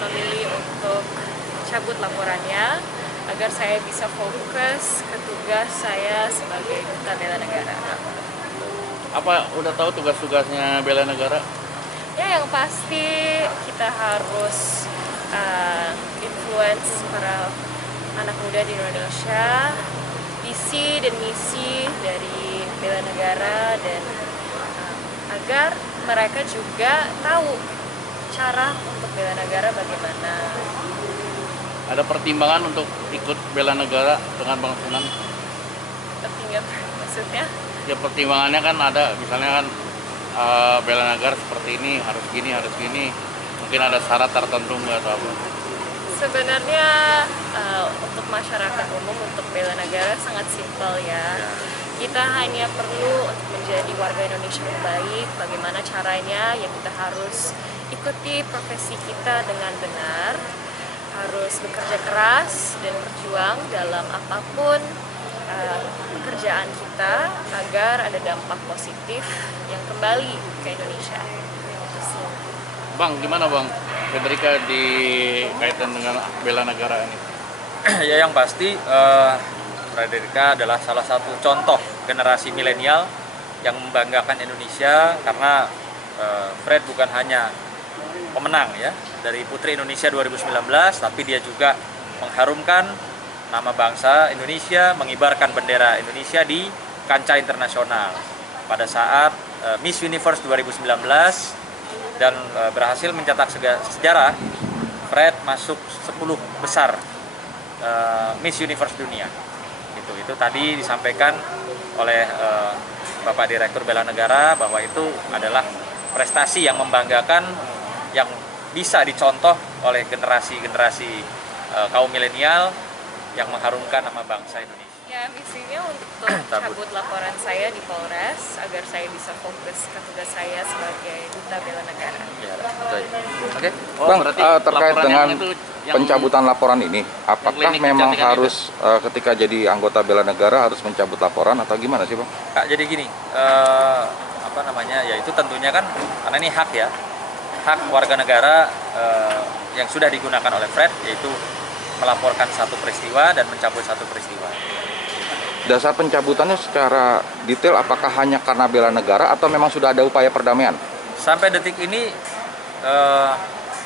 memilih untuk cabut laporannya agar saya bisa fokus ke tugas saya sebagai duta bela negara. Apa udah tahu tugas-tugasnya bela negara? Ya, yang pasti kita harus influence para anak muda di Indonesia, visi dan misi dari bela negara, dan agar mereka juga tahu cara untuk bela negara bagaimana. Ada pertimbangan untuk ikut bela negara dengan Bang Sunan? Tertinggal maksudnya? Ya pertimbangannya kan ada, misalnya kan bela negara seperti ini, harus gini. Mungkin ada syarat tertentu nggak atau apa? Sebenarnya untuk masyarakat umum, untuk bela negara sangat simpel ya. Kita hanya perlu untuk menjadi warga Indonesia yang baik. Bagaimana caranya? Ya kita harus ikuti profesi kita dengan benar, harus bekerja keras dan berjuang dalam apapun pekerjaan kita agar ada dampak positif yang kembali ke Indonesia. Bang, gimana Bang Fredrika dikaitan dengan bela negara ini? Ya, yang pasti Fredrika adalah salah satu contoh generasi milenial yang membanggakan Indonesia, karena Fred bukan hanya pemenang ya dari Putri Indonesia 2019, tapi dia juga mengharumkan nama bangsa Indonesia, mengibarkan bendera Indonesia di kancah internasional pada saat Miss Universe 2019, dan berhasil mencetak sejarah. Fred masuk 10 besar Miss Universe dunia. Itu tadi disampaikan oleh Bapak Direktur Bela Negara bahwa itu adalah prestasi yang membanggakan, yang bisa dicontoh oleh generasi-generasi kaum milenial yang mengharumkan nama bangsa Indonesia. Ya, misinya untuk cabut laporan saya di Polres agar saya bisa fokus ke tugas saya sebagai duta bela negara. Ya, betul. Oke. Bang, berarti terkait laporan dengan yang itu yang pencabutan laporan ini, apakah klinik memang kecantikan harus ketika jadi anggota bela negara harus mencabut laporan atau gimana sih Bang? Kak, jadi gini, ya itu tentunya kan karena ini hak ya, hak warga negara yang sudah digunakan oleh Fred, yaitu melaporkan satu peristiwa dan mencabut satu peristiwa. Dasar pencabutannya secara detail apakah hanya karena bela negara atau memang sudah ada upaya perdamaian? Sampai detik ini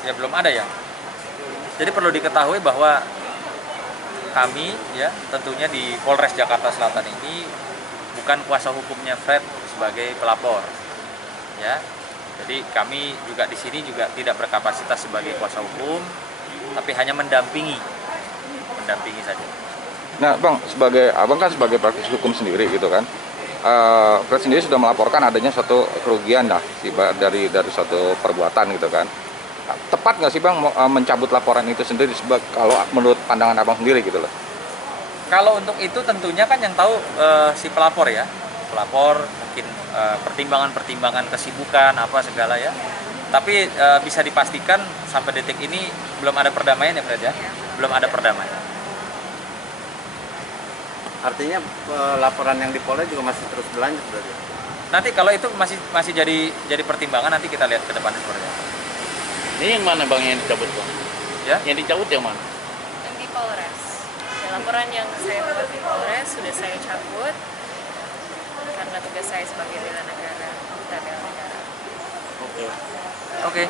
ya belum ada ya. Jadi perlu diketahui bahwa kami ya tentunya di Polres Jakarta Selatan ini bukan kuasa hukumnya Fred sebagai pelapor. Ya. Jadi kami juga di sini juga tidak berkapasitas sebagai kuasa hukum, tapi hanya mendampingi saja. Nah Bang, Abang kan sebagai praktisi hukum sendiri gitu kan, Fred sendiri sudah melaporkan adanya suatu kerugian dari suatu perbuatan gitu kan. Tepat nggak sih Bang mencabut laporan itu sendiri kalau menurut pandangan Abang sendiri gitu loh? Kalau untuk itu tentunya kan yang tahu si pelapor ya. Pelapor mungkin pertimbangan kesibukan apa segala ya. Tapi bisa dipastikan sampai detik ini belum ada perdamaian ya Fred ya. Belum ada perdamaian. Artinya laporan yang di Polres juga masih terus berlanjut berarti? Nanti kalau itu masih jadi pertimbangan, nanti kita lihat ke depannya seperti apa. Ini yang mana Bang yang dicabut Bang? Ya? Yang dicabut yang mana? Yang di Polres. Ya, laporan yang saya buat di Polres sudah saya cabut karena tugas saya sebagai bela negara, duta bela negara. Oke. Oke.